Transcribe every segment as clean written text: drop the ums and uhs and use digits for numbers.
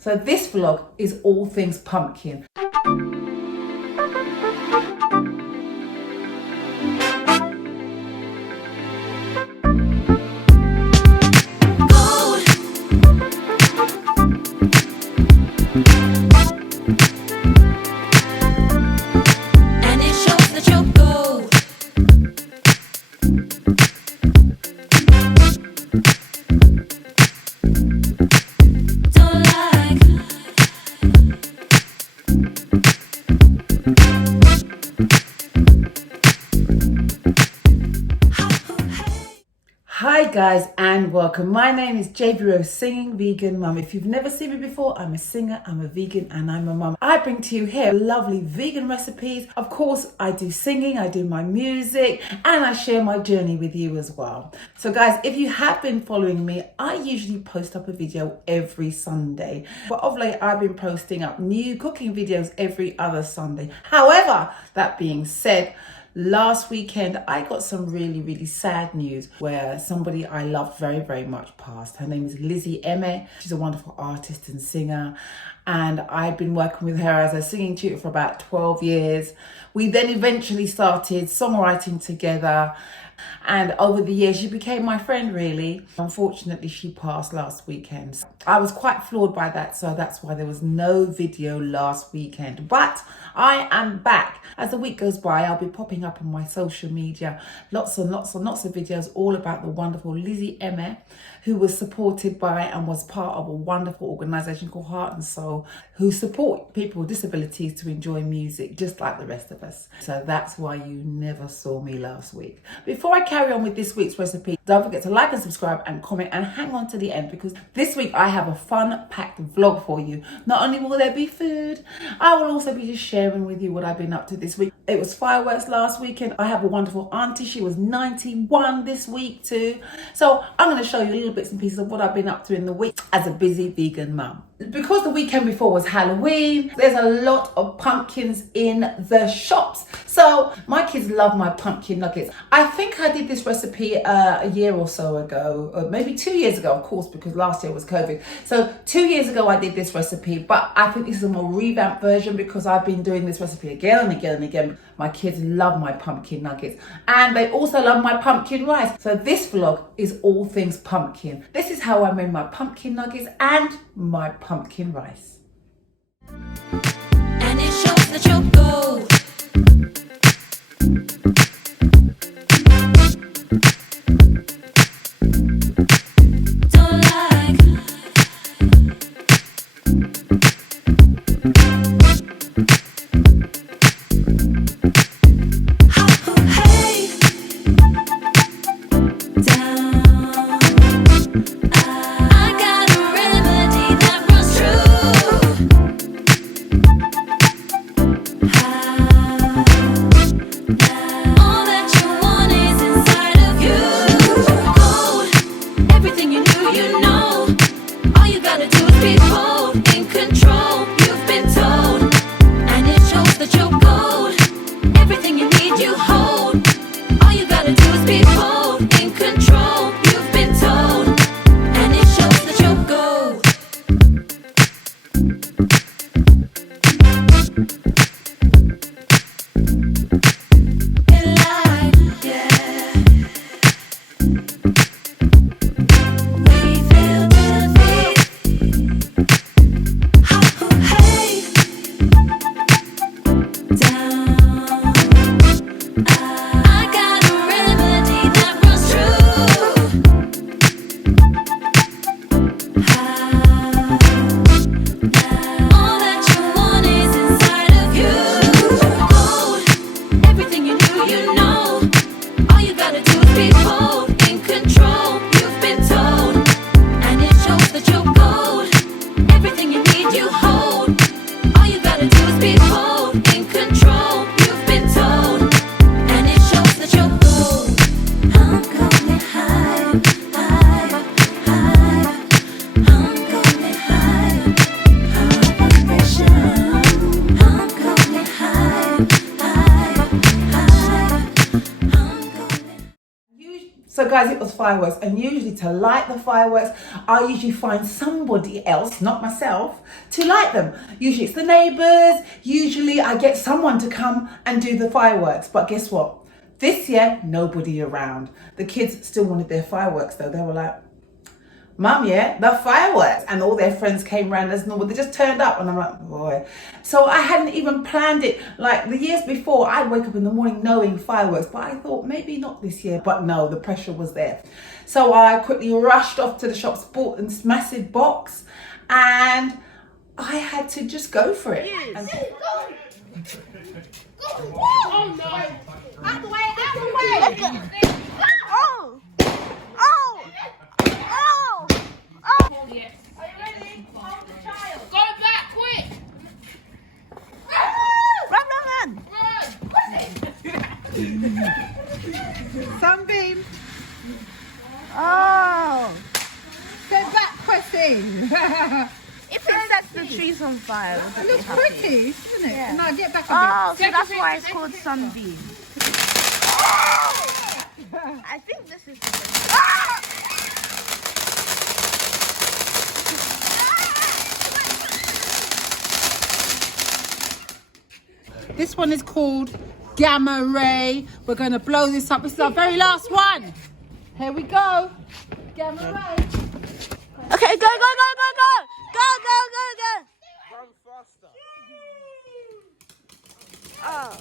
So this vlog is all things pumpkin. Hi guys and welcome. My name is JB Singing Vegan Mum. If you've never seen me before, I'm a singer, I'm a vegan and I'm a mum. I bring to you here lovely vegan recipes. Of course, I do singing, I do my music and I share my journey with you as well. So guys, if you have been following me, I usually post up a video every Sunday. But of late, I've been posting up new cooking videos every other Sunday. However, that being said, last weekend, I got some really sad news where somebody I loved very much passed. Her name is Lizzie Emeh'S. She's a wonderful artist and singer. And I've been working with her as a singing tutor for about 12 years. We then eventually started songwriting together. And over the years, she became my friend, really. Unfortunately, she passed last weekend. I was quite floored by that, so that's why there was no video last weekend. But I am back. As the week goes by, I'll be popping up on my social media lots of videos all about the wonderful Lizzie Emeh'S, who was supported by and was part of a wonderful organisation called Heart and Soul, who support people with disabilities to enjoy music just like the rest of us. So that's why you never saw me last week. Before I carry on with this week's recipe, don't forget to like and subscribe and comment and hang on to the end, because this week I have a fun-packed vlog for you. Not only will there be food, I will also be just sharing with you what I've been up to this week. It was fireworks last weekend. I have a wonderful auntie. She was 91 this week too. So I'm going to show you little bits and pieces of what I've been up to in the week as a busy vegan mum. Because the weekend before was Halloween, there's a lot of pumpkins in the shops. So my kids love my pumpkin nuggets. I think I did this recipe a year or so ago, or maybe 2 years ago, of course, because last year was COVID. So 2 years ago I did this recipe, but I think this is a more revamped version because I've been doing this recipe again and again and again. My kids love my pumpkin nuggets and they also love my pumpkin rice. So this vlog is all things pumpkin. This is how I made my pumpkin nuggets and my pumpkin rice. And it shows that you're gold. So guys, it was fireworks, and usually to light the fireworks, I usually find somebody else, not myself, to light them. Usually it's the neighbours, usually I get someone to come and do the fireworks. But guess what? This year, nobody around. The kids still wanted their fireworks though. They were like, Mum, yeah, the fireworks. And all their friends came around as normal. They just turned up, and I'm like, boy. So I hadn't even planned it. Like the years before, I'd wake up in the morning knowing fireworks, but I thought maybe not this year. But no, the pressure was there. So I quickly rushed off to the shops, bought this massive box, and I had to just go for it. And Oh no! Out the way! Out the way! Oh! Oh! Oh! Oh! Yes. Are you ready? Hold the child. Go back, quick! Run! Run! Sunbeam. Oh! Go back, Quessy. If it sets the trees on fire, It looks pretty, doesn't it? Yeah. No, get back a Oh, so that's why it's called sunbeam. I think this is bit. This one is called Gamma Ray. We're going to blow this up. This is our very last one. Here we go. Gamma Ray. Okay, go! Run faster. Oh.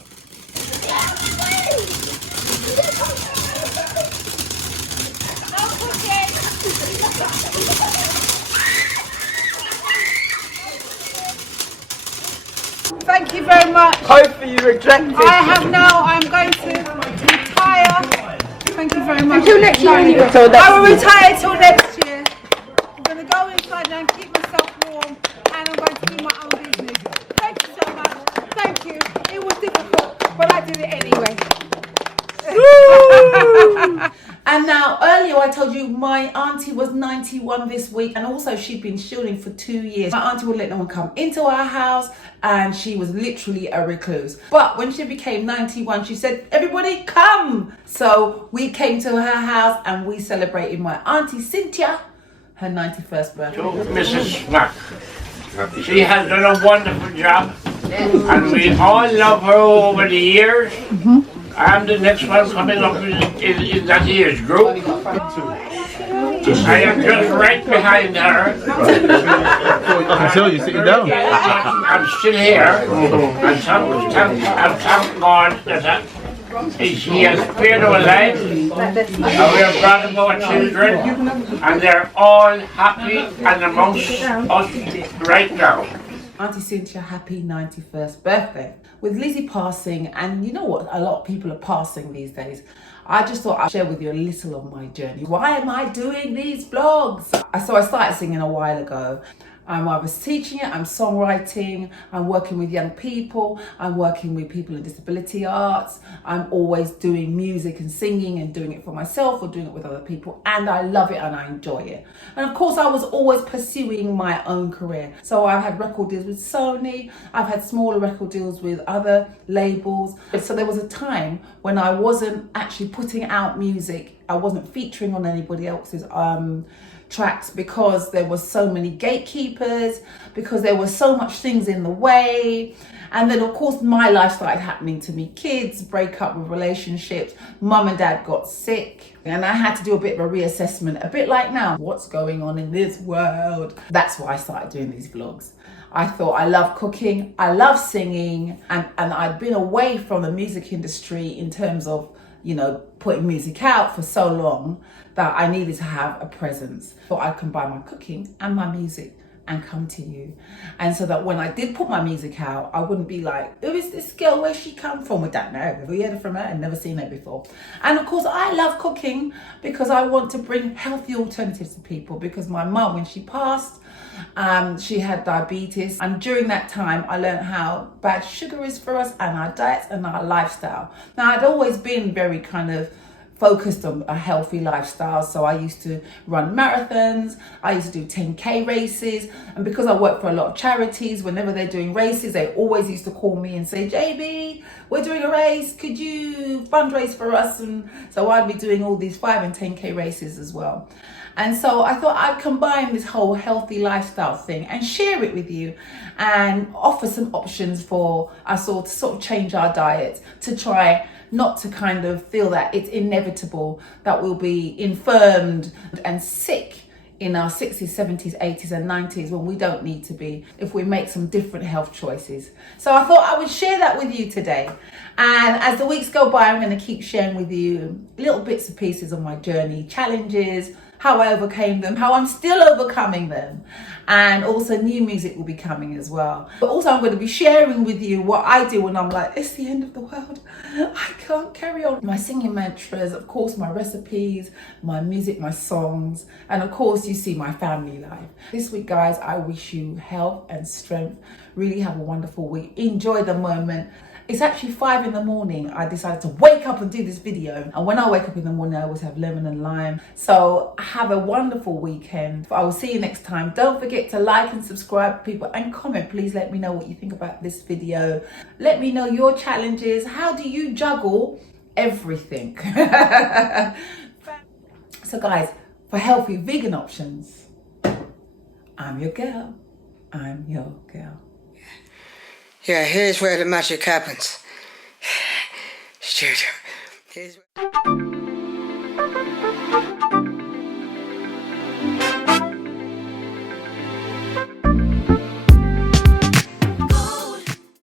Thank you very much. Hopefully you reject it. I have now. I'm going to retire. Thank you very much. Until next year. Until next I will year. retire till next year. I'm going to go inside now and keep myself warm, and I'm going to do my own business. Thank you so much. Thank you. It was difficult, but I did it anyway. And now, earlier I told you my auntie was 91 this week, and also she'd been shielding for 2 years. My auntie would let no one come into our house, and she was literally a recluse. But when she became 91, she said, everybody come! So we came to her house and we celebrated my auntie Cynthia, her 91st birthday. To Mrs. Smack. She has done a wonderful job, and we all love her over the years. And the next one coming up is that age group. I am just right behind her. I saw you sitting down. I'm still here, and thank God that she has spared our lives, and we have brought up our children, and they're all happy and amongst us right now. Auntie Cynthia, happy 91st birthday. With Lizzie passing, and you know what, a lot of people are passing these days, I just thought I'd share with you a little of my journey. Why am I doing these vlogs? So I started singing a while ago. I was teaching it, I'm songwriting, I'm working with young people, I'm working with people in disability arts, I'm always doing music and singing and doing it for myself or doing it with other people, and I love it and I enjoy it. And of course I was always pursuing my own career. So I've had record deals with Sony, I've had smaller record deals with other labels. So there was a time when I wasn't actually putting out music, I wasn't featuring on anybody else's tracks because there was so many gatekeepers, because there were so much things in the way. And then of course my life started happening to me. Kids, break up with relationships, mum and dad got sick, and I had to do a bit of a reassessment, a bit like now, what's going on in this world? That's why I started doing these vlogs. I thought I love cooking, I love singing, and I'd been away from the music industry in terms of, you know, putting music out for so long that I needed to have a presence. Thought I'd combine my cooking and my music and come to you. And so that when I did put my music out, I wouldn't be like, who is this girl? Where's she come from? We don't know. Have we heard from her? I've never seen her before. And of course, I love cooking because I want to bring healthy alternatives to people, because my mum, when she passed, she had diabetes, and during that time I learned how bad sugar is for us and our diets and our lifestyle. Now I'd always been very kind of focused on a healthy lifestyle. So I used to run marathons, I used to do 10K races, and because I work for a lot of charities, whenever they're doing races, they always used to call me and say, JB, we're doing a race, could you fundraise for us? And so I'd be doing all these 5 and 10K races as well. And so I thought I'd combine this whole healthy lifestyle thing and share it with you and offer some options for us all to sort of change our diet, to try not to kind of feel that it's inevitable that we'll be infirmed and sick in our 60s, 70s, 80s and 90s when we don't need to be, if we make some different health choices. So I thought I would share that with you today. And as the weeks go by, I'm going to keep sharing with you little bits and pieces of my journey, challenges, how I overcame them, how I'm still overcoming them, and also new music will be coming as well. But also I'm going to be sharing with you what I do when I'm like, it's the end of the world, I can't carry on. My singing mantras, of course my recipes, my music, my songs, and of course you see my family life. This week guys, I wish you health and strength. Really have a wonderful week. Enjoy the moment. It's actually 5 in the morning. I decided to wake up and do this video. And when I wake up in the morning, I always have lemon and lime. So have a wonderful weekend. I will see you next time. Don't forget to like and subscribe, people, and comment. Please let me know what you think about this video. Let me know your challenges. How do you juggle everything? So guys, for healthy vegan options, I'm your girl. I'm your girl. Yeah, here's where the magic happens. Studio. Here's